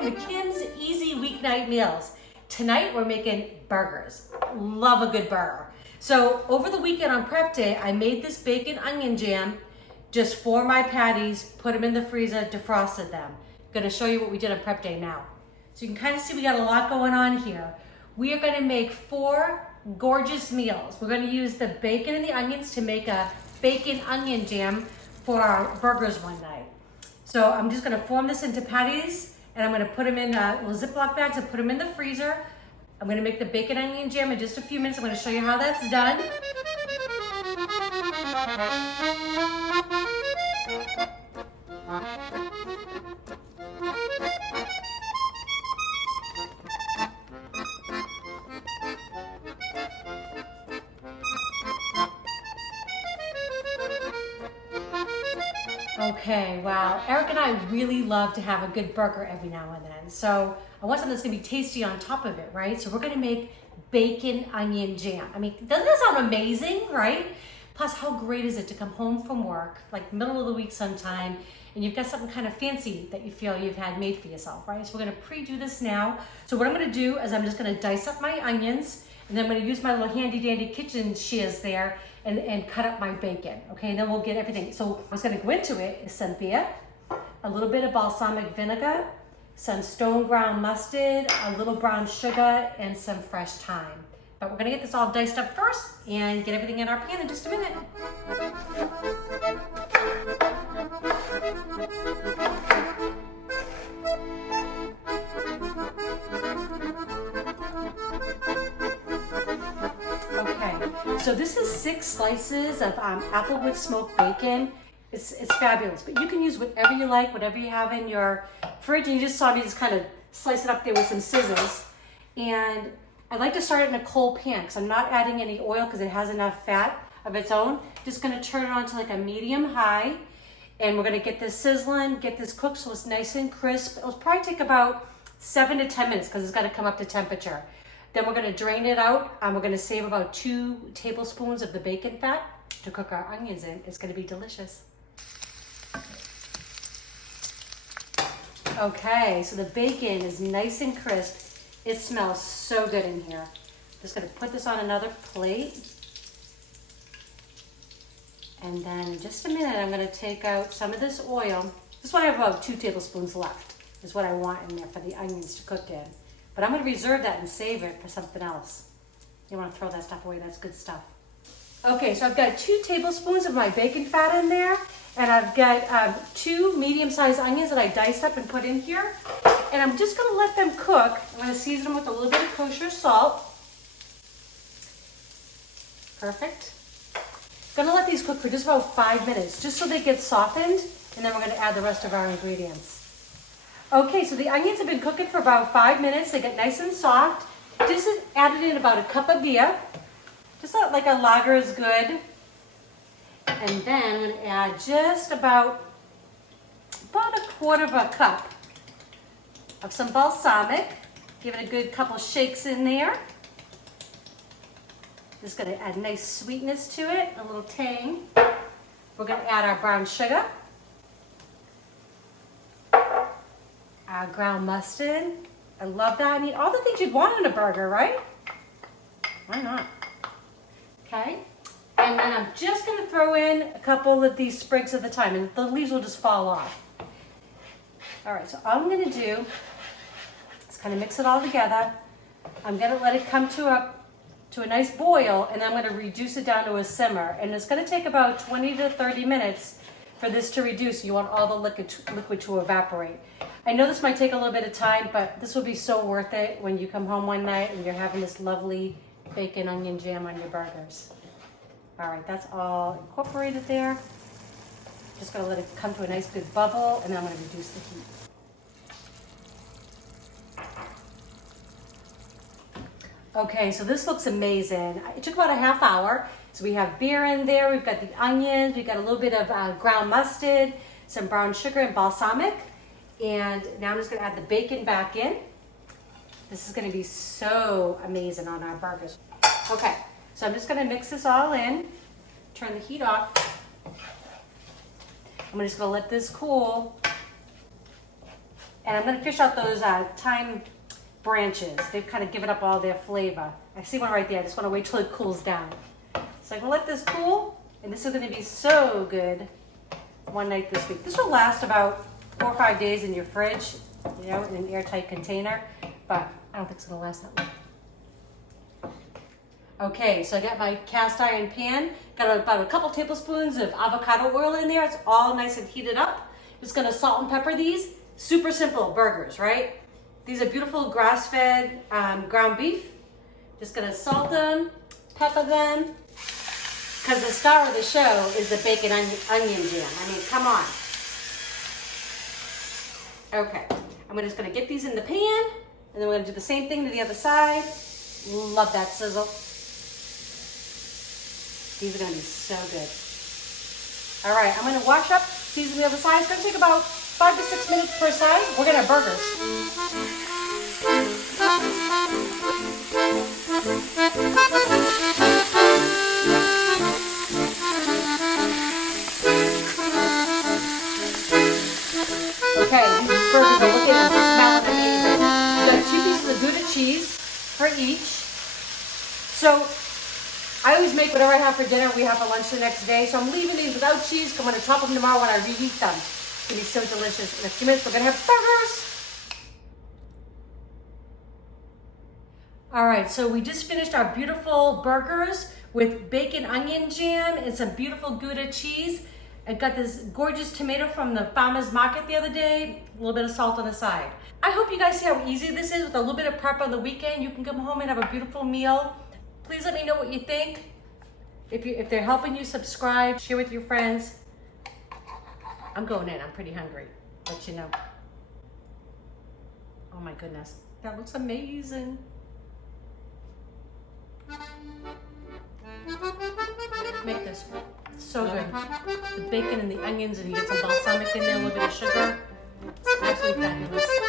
welcome to Kim's Easy Weeknight Meals. Tonight we're making burgers. Love a good burger. So over the weekend on prep day, I made this bacon onion jam just for my patties, put them in the freezer, defrosted them. Gonna show you what we did on prep day now. So you can kind of see we got a lot going on here. We are gonna make 4 gorgeous meals. We're gonna use the bacon and the onions to make a bacon onion jam for our burgers one night. So I'm just gonna form this into patties and I'm gonna put them in little Ziploc bags and put them in the freezer. I'm gonna make the bacon onion jam in just a few minutes. I'm gonna show you how that's done. Okay, wow. Eric and I really love to have a good burger every now and then. So I want something that's gonna be tasty on top of it, right? So we're gonna make bacon onion jam. I mean, doesn't that sound amazing, right? Plus, how great is it to come home from work, like middle of the week sometime, and you've got something kind of fancy that you feel you've had made for yourself, right? So we're gonna pre-do this now. So what I'm gonna do is I'm just gonna dice up my onions, and then I'm gonna use my little handy dandy kitchen shears there and cut up my bacon, okay? And then we'll get everything. So what's gonna go into it is some beer, a little bit of balsamic vinegar, some stone ground mustard, a little brown sugar, and some fresh thyme. But we're gonna get this all diced up first and get everything in our pan in just a minute. So this is 6 slices of applewood smoked bacon. It's fabulous, but you can use whatever you like, whatever you have in your fridge. And you just saw me just kind of slice it up there with some scissors. And I like to start it in a cold pan because I'm not adding any oil because it has enough fat of its own. Just gonna turn it on to like a medium high. And we're gonna get this sizzling, get this cooked so it's nice and crisp. It'll probably take about 7 to 10 minutes because it's gotta come up to temperature. Then we're gonna drain it out. We're gonna save about 2 tablespoons of the bacon fat to cook our onions in. It's gonna be delicious. Okay, so the bacon is nice and crisp. It smells so good in here. Just gonna put this on another plate. And then in just a minute, I'm gonna take out some of this oil. This one I have about 2 tablespoons left, is what I want in there for the onions to cook in. But I'm gonna reserve that and save it for something else. You wanna throw that stuff away, that's good stuff. Okay, so I've got 2 tablespoons of my bacon fat in there, and I've got 2 medium-sized onions that I diced up and put in here. And I'm just gonna let them cook. I'm gonna season them with a little bit of kosher salt. Perfect. Gonna let these cook for just about 5 minutes, just so they get softened, and then we're gonna add the rest of our ingredients. Okay, so the onions have been cooking for about 5 minutes. They get nice and soft. Just added in about a cup of beer. Just like a lager is good. And then I'm gonna add just about a quarter of a cup of some balsamic. Give it a good couple shakes in there. Just gonna add nice sweetness to it, a little tang. We're gonna add our brown sugar. Our ground mustard. I love that. I mean, all the things you'd want in a burger, right? Why not? Okay. And then I'm just gonna throw in a couple of these sprigs of the thyme, and the leaves will just fall off. All right, so all I'm gonna do is kind of mix it all together. I'm gonna let it come to a nice boil, and then I'm gonna reduce it down to a simmer. And it's gonna take about 20 to 30 minutes for this to reduce. You want all the liquid to evaporate. I know this might take a little bit of time, but this will be so worth it when you come home one night and you're having this lovely bacon onion jam on your burgers. All right, that's all incorporated there. Just gonna let it come to a nice good bubble, and then I'm gonna reduce the heat. Okay, so this looks amazing. It took about a half hour. So we have beer in there, we've got the onions, we've got a little bit of ground mustard, some brown sugar and balsamic. And now I'm just gonna add the bacon back in. This is gonna be so amazing on our burgers. Okay, so I'm just gonna mix this all in, turn the heat off. I'm just gonna let this cool. And I'm gonna fish out those thyme branches. They've kind of given up all their flavor. I see one right there. I just wanna wait till it cools down. So I'm gonna let this cool, and this is gonna be so good one night this week. This will last about 4 or 5 days in your fridge, you know, in an airtight container, but I don't think it's gonna last that long. Okay, so I got my cast iron pan, got about a couple tablespoons of avocado oil in there. It's all nice and heated up. Just gonna salt and pepper these. Super simple burgers, right? These are beautiful grass-fed ground beef. Just gonna salt them, pepper them, because the star of the show is the bacon onion jam. I mean, come on. Okay, I'm just gonna get these in the pan, and then we're gonna do the same thing to the other side. Love that sizzle. These are gonna be so good. All right, I'm gonna wash up, season the other side. It's gonna take about 5 to 6 minutes per side. We're gonna have burgers. Okay, these burgers are looking and smelling amazing. We've got 2 pieces of Gouda cheese for each. So I always make whatever I have for dinner, we have for lunch the next day. So I'm leaving these without cheese. I'm gonna chop them tomorrow when I reheat them. It's gonna be so delicious. In a few minutes, we're gonna have burgers. All right, so we just finished our beautiful burgers with bacon onion jam and some beautiful Gouda cheese. I got this gorgeous tomato from the farmer's market the other day, a little bit of salt on the side. I hope you guys see how easy this is with a little bit of prep on the weekend. You can come home and have a beautiful meal. Please let me know what you think. If they're helping you, subscribe, share with your friends. I'm going in, I'm pretty hungry, let you know. Oh my goodness, that looks amazing. Make this so good. The bacon and the onions, and you get some balsamic in there, a little bit of sugar. It's absolutely fabulous.